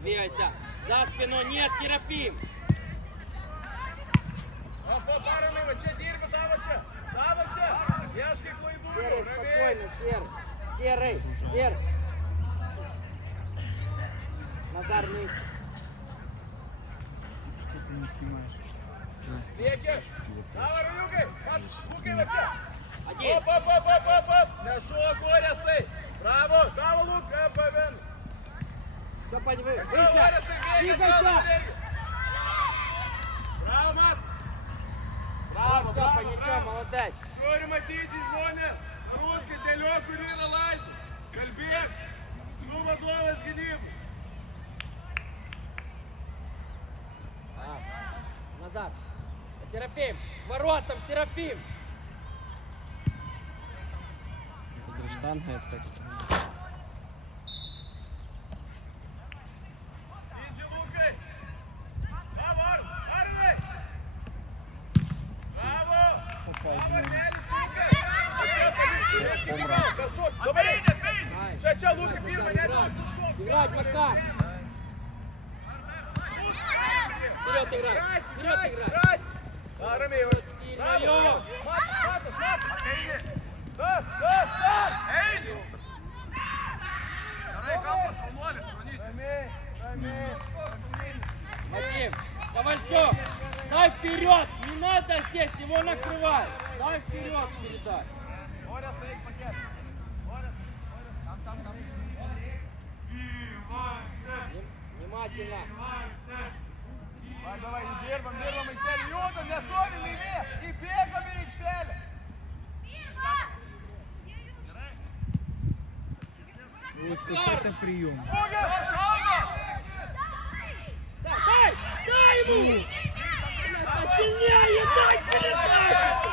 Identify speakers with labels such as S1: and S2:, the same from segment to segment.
S1: Двигайся. За спину. Нет,
S2: klaidų.
S1: Серый, спокойно, Серый. Серый, Серый. Назар, низ.
S3: Что ты не снимаешь?
S2: Tavo rūkai, lūkai va čia.
S1: Один.
S2: Op, op, op, op, op, op, nešuok Orestai. Bravo, tavo lūka, pavin.
S1: Степа, не вы. Выше. Двигайся.
S2: Bravo,
S1: Bravo, Степа,
S2: bravo,
S1: ничего, молодец.
S2: Nori matyti žmonės, ruoškai dėliok, kur yra laisvė. Kalbėk, su vadovas gynybų.
S1: А, Назад. Серафим. к Воротам, Серафим.
S3: Это штанга, кстати.
S2: Didži
S1: Макар. Вперед играй. Вперед играй.
S2: А, Ромео.
S1: Сильно. Вадим, Ковальчук, дай вперед, не надо здесь, его накрывай. Дай вперед передай.
S2: Оля стоит пакет. Оля, там, там, там.
S1: Вни- Внимательно.
S2: Давай, и dirbam, dirbam aikštelį. Judam, nestovim laimė. Įbėgam į aikštelę.
S3: Вот это прием.
S1: Дай, дай ему! Дай передачу!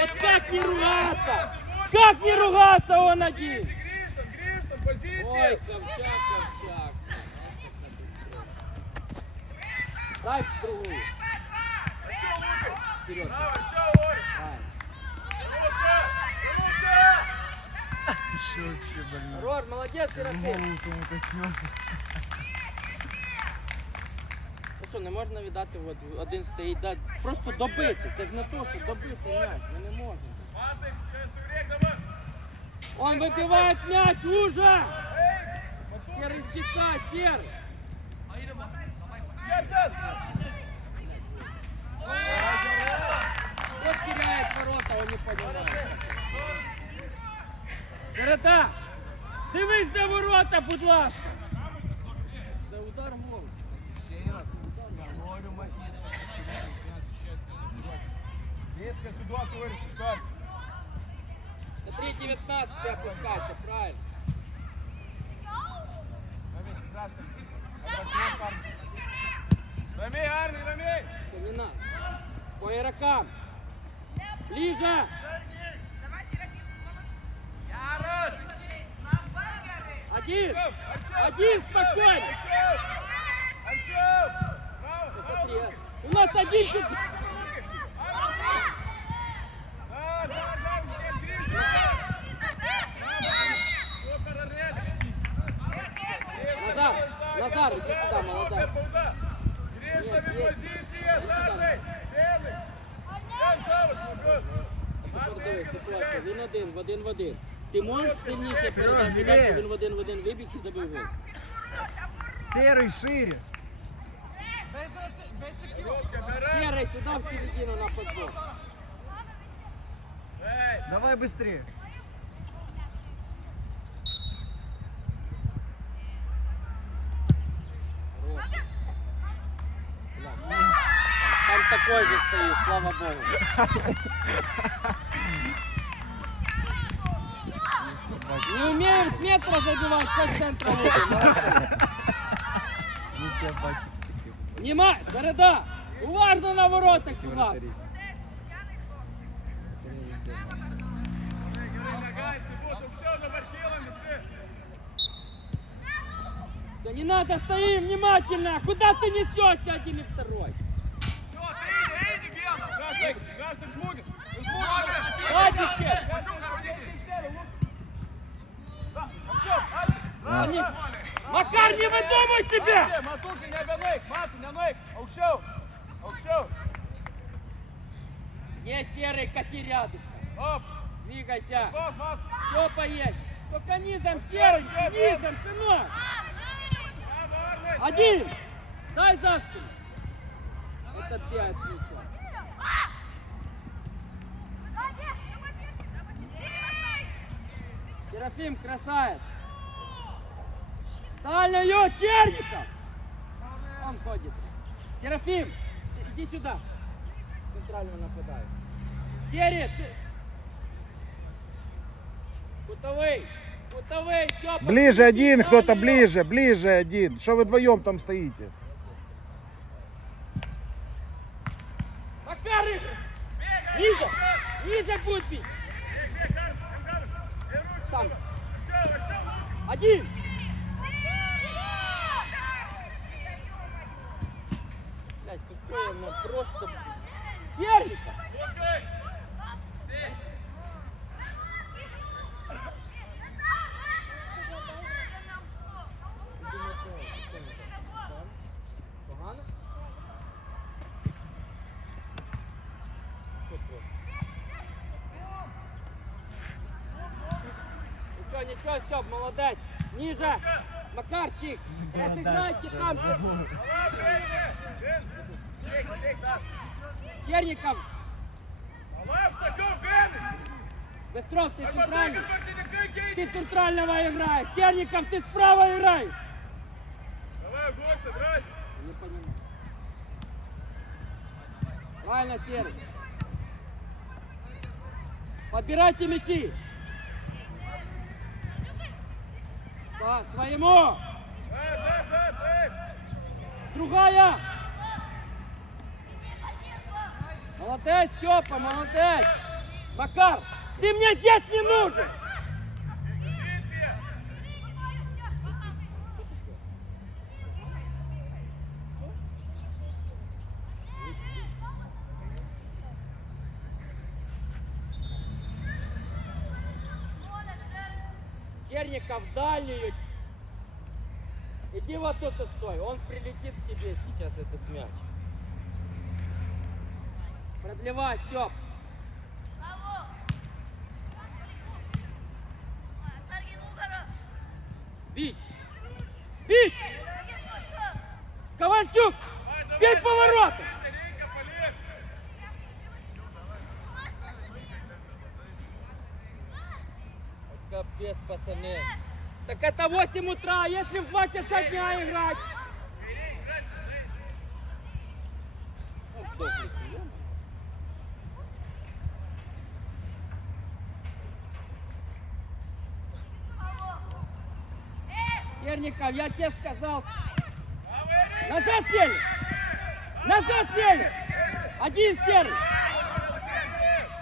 S1: Вот как не ругаться? Как не ругаться, он один?
S2: Grįžtam, grįžtam,
S1: Ой,
S2: pozicija.
S1: Дай другую. Вперед.
S3: Ты что вообще, блин? Голову кому-то снес.
S1: Ну що, не можна віддати, от один стоїть, да, просто добити. Це ж не то, що добити м'яч, ми не
S2: dabar.
S1: Он выбивает мяч уже! Серый щита, серый! Вот теряет ворота, он не понимает. Середа! Дивись на ворота, будь ласка! Це удар голову.
S2: Viskas suduok, Ori, šis kartas.
S1: Смотри, 19 опускайся, правильно.
S2: Ramiai, kraštas. Atrakinės kartas. Ramiai, Arnai, ramiai.
S1: Это не надо. По игрокам. Ближе! Один! Один спокойно!
S2: Arčiau. Arčiau. Bravo,
S1: Посмотри,
S2: bravo.
S1: а. у нас один чуть...
S2: Dar, dar, dar, kiek grįžti. Super, Arneli.
S1: Назар, Назар, иди сюда, молодая.
S2: Ten tavo žmogus.
S1: Тепер дивись, ситуація. Він один, в один в один. Ти можеш сильніше передати, що він в один в один вибіг і забив гол.
S3: Серый шире.
S2: Рушка, бери.
S1: Серий, сюди в середину на подбор.
S2: Ей,
S3: Давай быстрее.
S1: Такой же стоит, слава богу. Не умеем с метра забивать, как центра будем.
S3: Не все бачу.
S1: Внимай, Середа! Уважно на воротах у
S2: visi.
S1: Да не надо, стоим внимательно. Куда ты несешься, один и второй? Макар, не выдумай себя!
S2: Не! Мату,
S1: серый, кати рядышком.
S2: Оп!
S1: Двигайся. Все поесть. Только низом, серый, низом, сынок. Один. Дай за спину. Это пять сейчас. Серафим красавец. Дальнюю Черников. Он ходит. Серафим, иди сюда. Центрального нападаю. Черри, Кутовый, кутовый, Степа.
S4: Ближе один, кто-то ближе, ближе один. Что вы вдвоем там стоите?
S1: Макар играй. Низа, Низа будет бить. Сам. Один. Блядь, какой она просто... Первика. Нічого, нічого, Степ, молодець. Ніже. Макарчик. Розіграйте там. Черников.
S2: Олекса, го, Бен!
S1: Быстров, ты
S2: Матуки,
S1: центральный.
S2: Матуки,
S1: Ты центрального играешь. Черников, ты справа играешь.
S2: Давай, гостя, драйся!
S1: Не понимаю. Правильно, Серый. Подбирайте мячи. Да, своему. Другая. Молодец, Степа, молодец. Макар, ты мне здесь не нужен. Черников дальнюю. Иди вот тут и стой. Он прилетит к тебе сейчас этот мяч. Продлевай, Степ. Бить. Бить. Ковальчук. Бей поворотом. Капец, пацаны. Так это 8 утра, если в 2 часа дня играть? Терников, я тебе сказал. Назад сели! Назад сели! Один серый!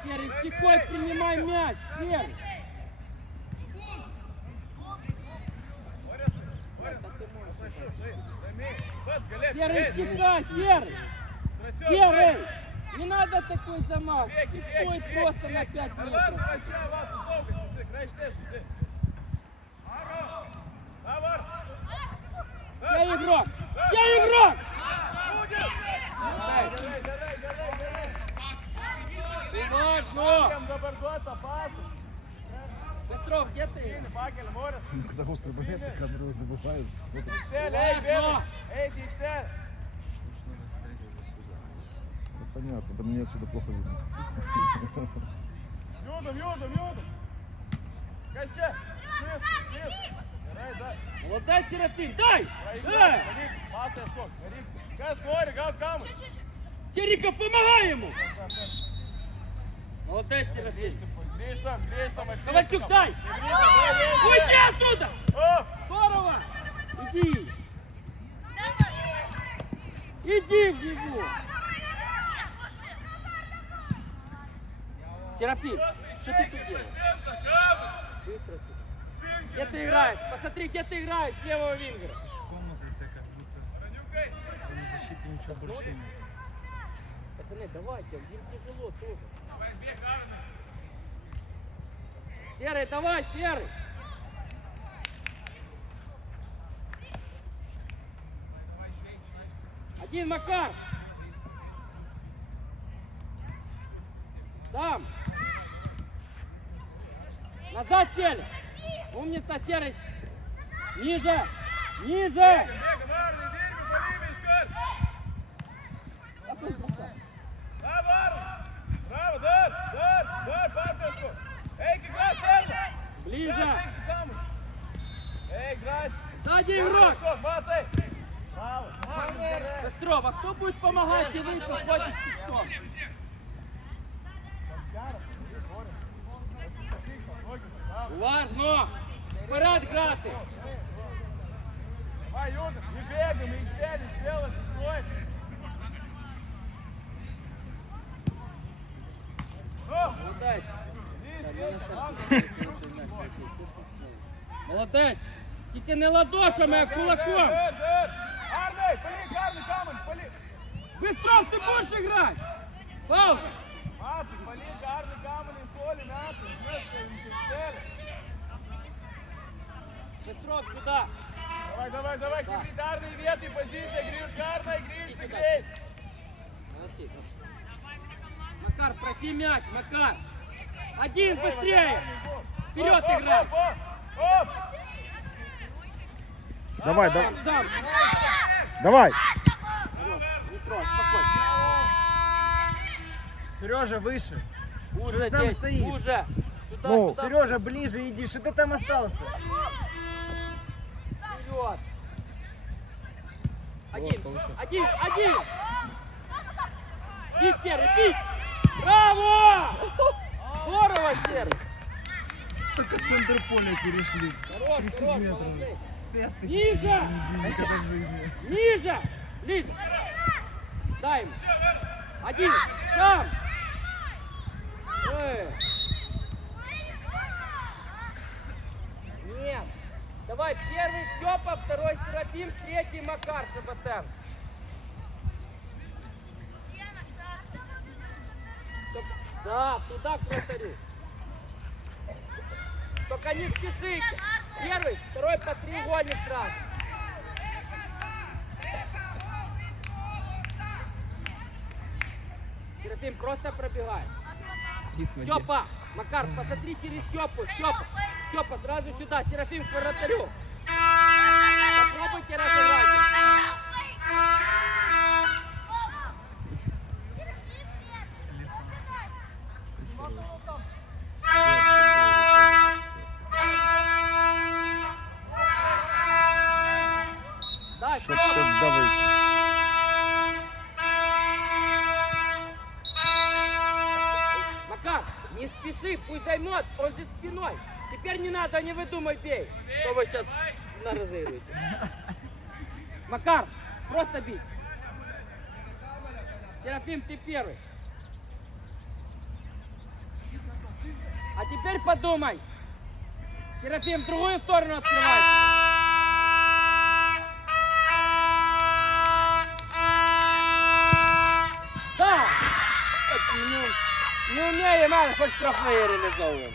S1: Серый, щекой принимай мяч! Серый! Серый
S2: Галет!
S1: щека, серый! Серый! Не надо такой замах!
S2: Беги,
S1: просто на 5
S2: Та ладно,
S1: метров! Я игрок! Я игрок!
S2: Давай, давай, давай, давай, давай!
S1: Важно! Петров, где ты?
S2: Морис!
S4: Когда острый момент на камеру забывают.
S2: Ей, ти, штель!
S4: Понятно, да мне отсюда плохо видно.
S2: Каще! Шист, шист! Грай, дай!
S1: Серафим, дай! Э!
S2: Гал, камер!
S1: Териков, помогай ему! Молодец, Серафим!
S2: Гріш там, гріш там, Максим!
S1: Ковальчук, дай!
S2: Гріш там, дай, дай!
S1: Уйди оттуда!
S2: О!
S1: Здорово! Иди! Иди в него! Серафим, что ты тут делаешь? Быстро ты. Где ты играешь? Посмотри, где ты играешь, левого вингера. Пацаны, давайте, им тяжело тоже. Серый, давай, серый! Один, Макар! Там. Назад сели! Умница, серый! Ниже! Ниже!
S2: Браво, Дар! Дар, Дар, Дар!
S1: Ближе. Сзади игрок. Костров, а кто будет помогать, ты выше ходишь пешком? Уважно! Вперед грати!
S2: Vai, Юта, не бегаем, мы успели сделать, стой! О,
S1: Молодець!
S2: иди,
S1: Молодець! Тільки не ладошами, а кулаком!
S2: Арный, поли, Арный, камень, поли!
S1: Быстров, ты будешь играть! Пауза!
S2: Маты, поли, Арный, камень, и маты, вместе, интеллект.
S1: Быстров, сюда!
S2: Давай, давай, давай,
S1: Да.
S2: капитарные веты, позиция, Гришка, Арный, Гришка, грей!
S1: Молодцы, Макар, проси мяч, Макар! Один, быстрее! Вперед играй!
S2: оп, оп, оп!
S4: Давай, давай,
S1: Сам!
S4: давай.
S3: Сережа, выше.
S1: Уже
S3: ты там
S1: здесь,
S3: стоишь?
S1: Уже! Сюда,
S4: Ну.
S1: сюда,
S3: Сережа, ближе иди. Что ты там остался?
S1: вперед! Один, один, один! Бить, Серый, бить! Браво! Здорово, Серый!
S3: Только центр поля перешли.
S1: Хорош,
S3: 30
S1: хорош,
S3: метров.
S1: молодцы!
S3: Тесты
S1: Ниже! Ниже! Ближе! Дай ему! Один! Сам! Э. Нет! Давай, первый Степа, второй Серафим, третий Макар Шабатен. Да, туда к вратарю. Только не спешите. Первый, второй по треугольник сразу. Серафим просто пробегай. Степа, Макар, посмотри через Степу. Степа, Степа, сразу сюда. Серафим к вратарю. Попробуйте разыграть. Не надо, не выдумай, бей. Что вы сейчас разыгрываете? Макар, просто бить. Серафим, ты первый. А теперь подумай. Серафим, другую сторону открывай. Да! Так, Не, умеем, а хоть штрафные реализовываем.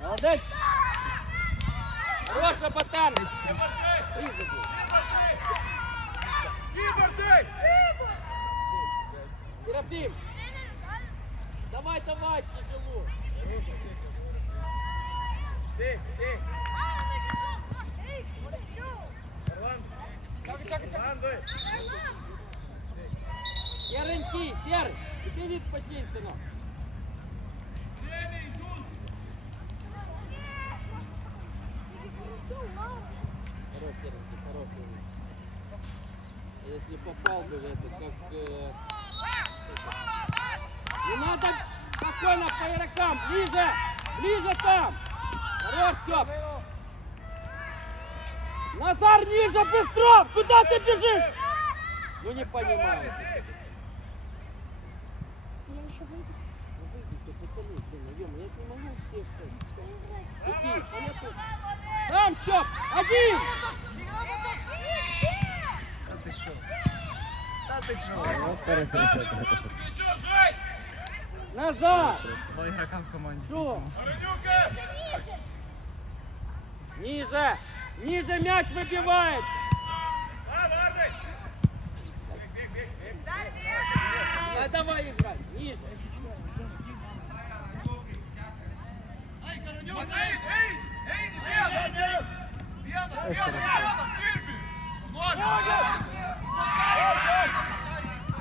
S1: Молодец. Хороший ботан.
S2: Кибер, ты!
S1: Серафим. Давай, давай, тяжело.
S2: Ты, ты! Орлан! Командуй!
S1: Серенький, серый. Иди вид починь, сынок. Хорош, серенький, хороший. Если попал бы в это, как... э. Не надо спокойно по игрокам. Ближе, ближе там. Хорош, Степ. Назар, ниже, Быстров! Куда ты бежишь? Ну не понимаю. Ну выйдите, пацаны, блин, я не могу всех. Там, Степ, один!
S3: Та ти що? Та ти що?
S1: Назад!
S3: Два игрока в
S1: команді.
S2: Що?
S1: Ниже! Ниже мяч выбивает!
S2: А давай играть!
S1: Ниже!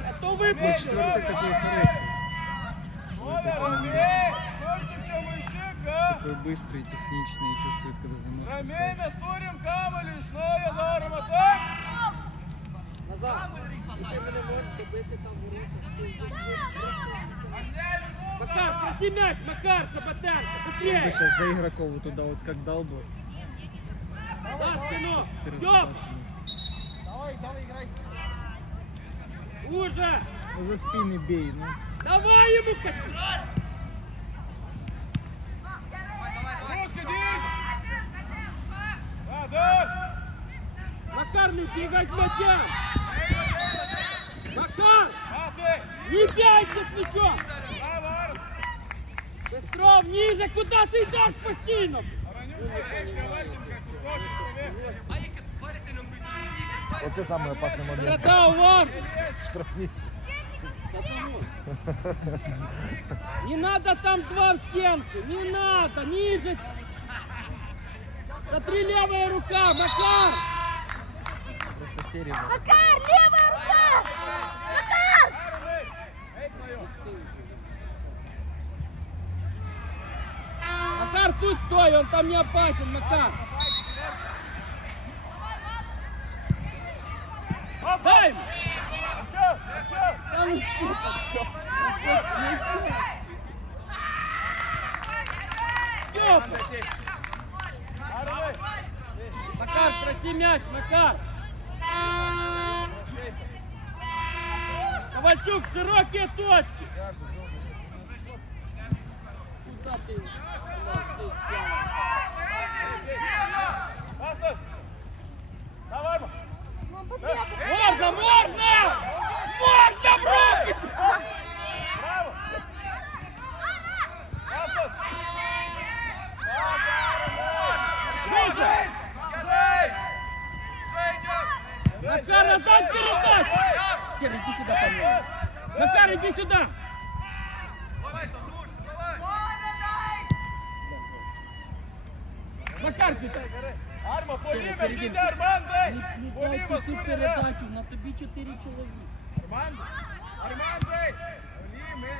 S1: А то вибір.
S3: Четвертый такой хороший. Такой быстрый, техничный и чувствует, когда за ног поставить.
S2: Рамейна, створим камелі, шноя, даром, атак!
S1: Назад. І ти мене можеш добити там ворота. Макар, проси мяч, Макар, Шабатенко,
S3: Ты
S1: быстрее!
S3: сейчас за игроков туда вот как дал бы.
S1: За спину!
S3: Ты
S1: Степ!
S3: разбираться не-
S1: Уже!
S3: Ну за спины бей, ну.
S1: Давай ему.
S2: Рушка, дій! Да!
S1: Макар, не бегай к мячам! Макар!
S2: А!
S1: Не бегайте с мячом!
S2: Браво, Арн!
S1: Быстров, ниже, куда ты идешь постійно?
S2: Аранюк, Елька, Вальченка, Чисточек, привіт!
S4: Оце самий опасний момент.
S1: Врата, уважно!
S4: Штрафні.
S1: Не надо там два в стенку, не надо, ниже. Смотри, левая рука, Макар!
S3: Просто серия была.
S5: Макар, левая Макар,
S1: тут стой, он там не опасен, Макар. Дай! Макар, проси мяч, Макар! Ковальчук, широкие точки! Куда ты?
S2: Пасос! Давай, ма!
S1: Можно, можно! Можно в руки!
S2: Браво! Пасос!
S1: Выше! Макар, отдай передачу! Сер, иди сюда ко мне. Макар, иди сюда! Макар, сюда!
S2: Арма, поліме,
S1: серединку.
S2: жиди, Арман, дай!
S1: Не, не
S2: Поліме,
S1: дай цю
S2: скорі, да!
S1: передачу, на тобі чотири чоловіки.
S2: Арман! Арман, дай! Поліме!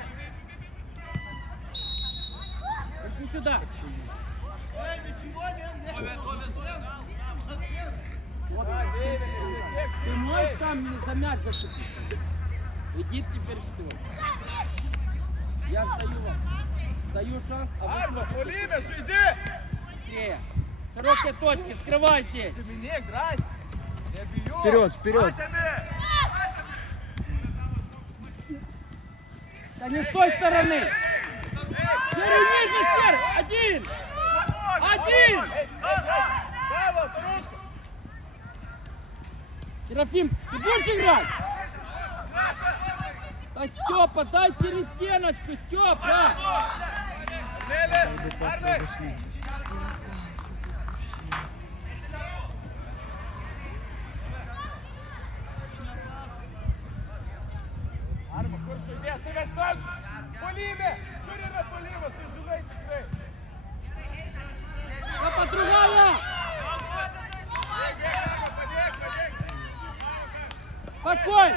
S1: Иди сюда. Ты можешь там за мяч зацепиться? Иди теперь что? Я ж даю вам. Даю шанс, а вы
S2: Арма, поліме, жиди!
S1: Быстрее. Широкие точки, скрывайтесь.
S3: Вперед, вперед.
S1: Да не с той стороны. Серый ниже, Серый. Один. Один. Серафим, ты будешь играть? Да Степа, дай через стеночку, Степа.
S3: После
S2: хорошо, йдеш, ти весь наш! Поліме! Юріна, поліме, ти живий, ти
S1: Степа, другая. Спокойно.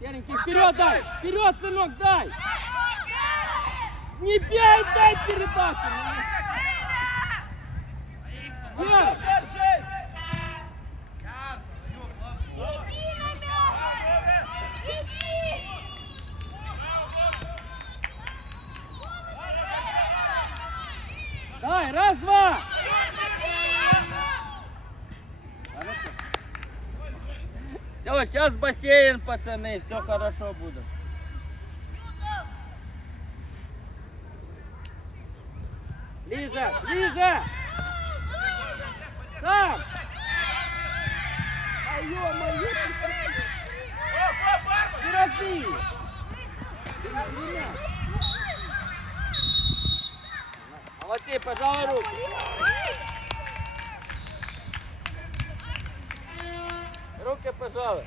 S1: Серенький, вперед дай. Вперед, сынок, дай. Не бей, дай передачу. Серый, Дай, раз, два. Все, сейчас бассейн, пацаны, все хорошо будет. Ближе, ближе! Сам! А ё-моё,
S2: Оп,
S1: Молодцы, пожалуй, руку. Руки, пожалуй.